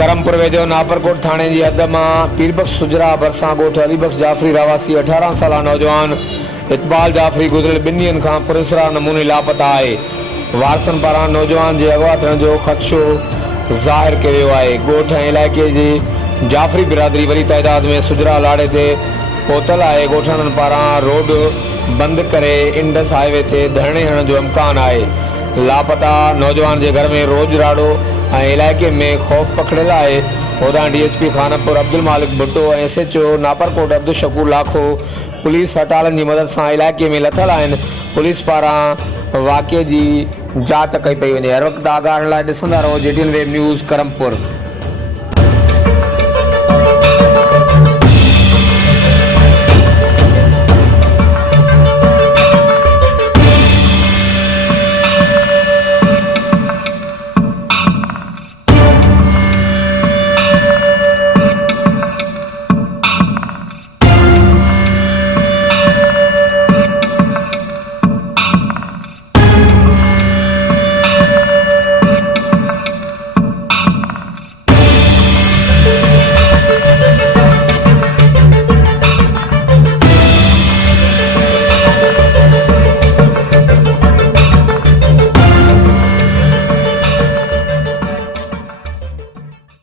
करमपुर वेझो नापरकोट थाने की हद में पीरबख्श सुजरा भरसा गोठ अलीबख्श जाफरी रवासी 18 साल नौजवान इकबाल जाफरी गुज़िरियल 2 ॾींहंनि खां पुरस्कार नमूने लापता है। वारसन पारां नौजवान के अगवा थियण जो ख़दशो ज़ाहिर किया वियो आहे। गोठ इलाके की जाफरी बिरादरी वरी तइदाद में सुजरा लाड़े ते पहुतल है। गोठणनि पारां रोड बंद करे इंडस हाईवे ते धरणे हणण जो इम्कान है। लापता नौजवान के घर में रोज राड़ो इलाके में खौफ पकड़ियल है। होदा DSP खानपुर अब्दुल मालिक भुट्टो और SHO नापरकोट अब्दुल शकूर लाखो पुलिस हटालन की मदद से इलाके में लथल हैं। पुलिस पारां वाक़े की जांच कई पई वञे। हर वक्त आगाह लाइ ॾिसंदा रहो JTN वेब न्यूज़ करमपुर।